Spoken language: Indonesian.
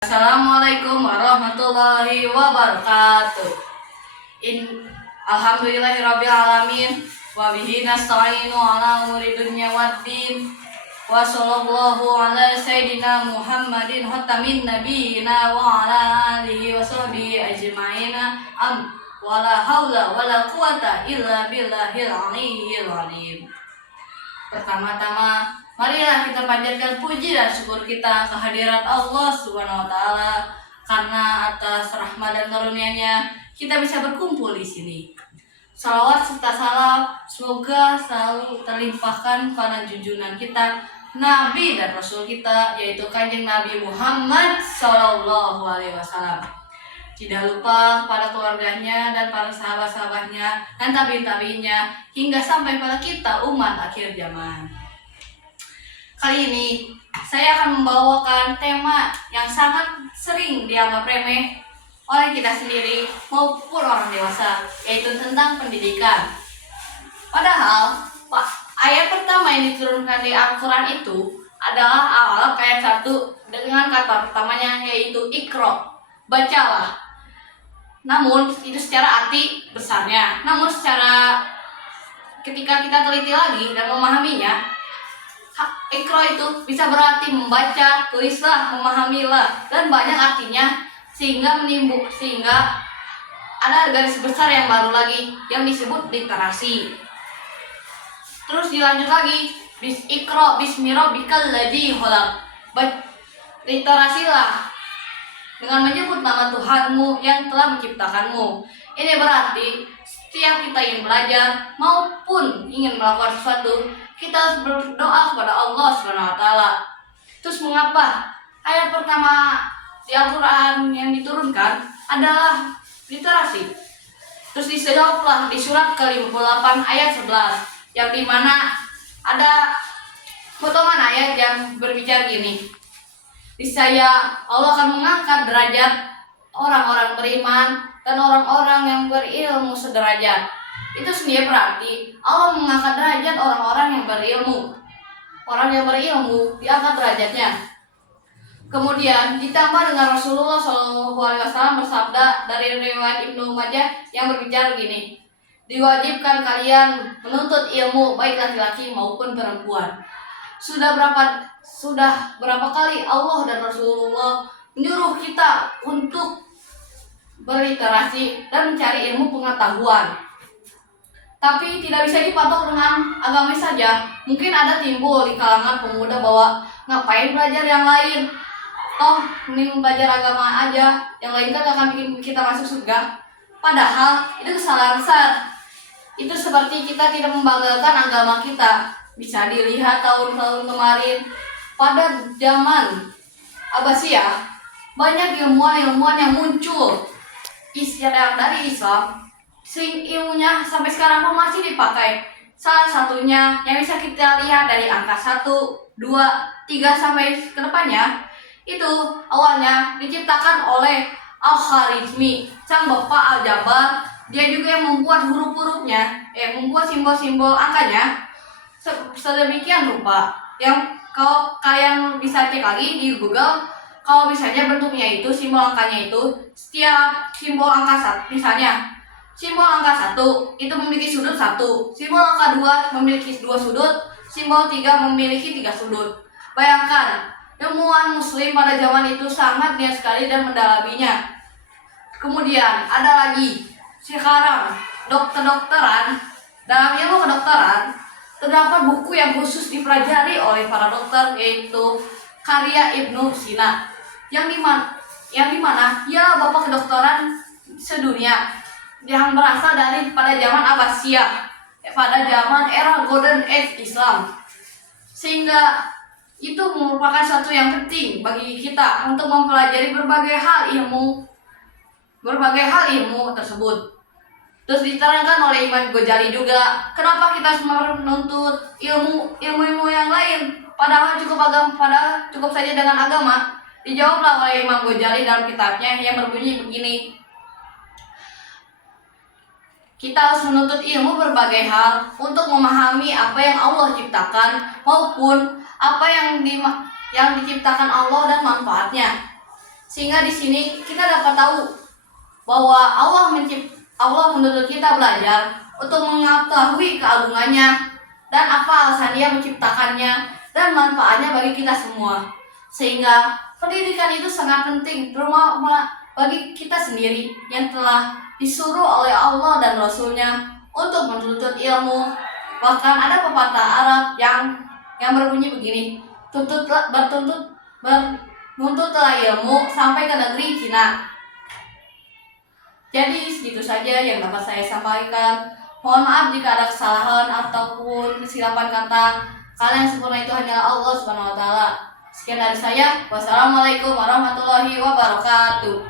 Assalamualaikum warahmatullahi wabarakatuh. Alhamdulillahirabbil alamin wa bihi nasta'inu ala umuri dunya waddin. Wa sallallahu ala sayyidina Muhammadin khatamin nabiyina wa ala alihi wa sahbihi ajma'in. Wala haula wala quwata illa billahil aliyyil azim. Pertama-tama, marilah kita panjatkan puji dan syukur kita kehadirat Allah Subhanahu wa taala karena atas rahmat dan karunia-Nya kita bisa berkumpul di sini. Salawat serta salam semoga selalu terlimpahkan pada junjungan kita, Nabi dan Rasul kita, yaitu Kanjeng Nabi Muhammad Sallallahu Alaihi Wasallam. Tidak lupa pada keluarganya dan para sahabat-sahabatnya dan tabi'in-tabi'innya hingga sampai pada kita umat akhir zaman. Kali ini saya akan membawakan tema yang sangat sering dianggap remeh oleh kita sendiri maupun orang dewasa, yaitu tentang pendidikan. Padahal ayat pertama yang diturunkan di Al-Quran itu adalah Al-Alaq ayat 1 dengan kata pertamanya yaitu Iqra, bacalah. Namun itu secara arti besarnya. Namun secara ketika kita teliti lagi dan memahaminya, Iqra itu bisa berarti membaca, tulislah, memahamilah, dan banyak artinya sehingga ada garis besar yang baru lagi yang disebut literasi. Terus dilanjut lagi, Iqra bismi rabbikal ladzi khalaq. Literasilah dengan menyebut nama Tuhanmu yang telah menciptakanmu. Ini berarti setiap kita ingin belajar maupun ingin melakukan sesuatu, kita harus berdoa kepada Allah Subhanahu wa taala. Terus mengapa ayat pertama di Al-Quran yang diturunkan adalah literasi? Terus dijawablah di surat ke-58 ayat 11 yang dimana ada potongan ayat yang berbicara gini. Niscaya Allah akan mengangkat derajat orang-orang beriman dan orang-orang yang berilmu sederajat. Itu sendiri berarti Allah mengangkat derajat orang-orang yang berilmu. Orang yang berilmu diangkat derajatnya. Kemudian ditambah dengan Rasulullah SAW bersabda dari riwayat Ibnu Majah yang berbicara gini. Diwajibkan kalian menuntut ilmu baik laki-laki maupun perempuan. Sudah berapa kali Allah dan Rasulullah menyuruh kita untuk berliterasi dan mencari ilmu pengetahuan. Tapi tidak bisa dipatok dengan agama saja. Mungkin ada timbul di kalangan pemuda bahwa ngapain belajar yang lain? Toh mending belajar agama aja, yang lain kan akan bikin kita masuk surga. Padahal itu kesalahan besar. Itu seperti kita tidak membanggakan agama kita. Bisa dilihat tahun-tahun kemarin pada zaman Abbasiyah banyak ilmuwan-ilmuwan yang muncul istilah dari Islam, ilmunya sampai sekarang pun masih dipakai. Salah satunya yang bisa kita lihat dari angka 1, 2, 3 sampai ke depannya itu awalnya diciptakan oleh Al-Khawarizmi, sang bapak Al-Jabar. Dia juga yang membuat huruf-hurufnya, membuat simbol-simbol angkanya sedemikian rupa yang kalau kalian bisa cek lagi di Google, kalau misalnya bentuknya itu simbol angkanya itu setiap simbol angka 1, misalnya simbol angka 1 itu memiliki sudut 1, simbol angka 2 memiliki 2 sudut, simbol 3 memiliki 3 sudut. Bayangkan, ilmuwan muslim pada zaman itu sangat niat sekali dan mendalaminya. Kemudian ada lagi sekarang dokter-dokteran, dalam ilmu kedokteran terdapat buku yang khusus dipelajari oleh para dokter, yaitu karya Ibnu Sina yang dimana ia bapak kedokteran sedunia yang berasal dari pada zaman Abbasiyah, pada zaman era Golden Age Islam, sehingga itu merupakan suatu yang penting bagi kita untuk mempelajari berbagai hal ilmu tersebut. Terus diterangkan oleh Imam Ghazali juga, kenapa kita semua menuntut ilmu yang lain padahal cukup saja dengan agama. Dijawablah oleh Imam Ghazali dalam kitabnya yang berbunyi begini. Kita harus menuntut ilmu berbagai hal untuk memahami apa yang Allah ciptakan maupun apa yang diciptakan Allah dan manfaatnya. Sehingga di sini kita dapat tahu bahwa Allah menuntut kita belajar untuk mengetahui keagungannya dan apa alasan Dia menciptakannya dan manfaatnya bagi kita semua. Sehingga pendidikan itu sangat penting, terutama bagi kita sendiri yang telah disuruh oleh Allah dan Rasul-Nya untuk menuntut ilmu. Bahkan ada pepatah Arab yang berbunyi begini, bernuntutlah ilmu sampai ke negeri Cina. Jadi segitu saja yang dapat saya sampaikan. Mohon maaf jika ada kesalahan ataupun kesilapan kata. Karena yang sempurna itu hanyalah Allah Subhanahu wa taala. Sekian dari saya. Wassalamualaikum warahmatullahi wabarakatuh.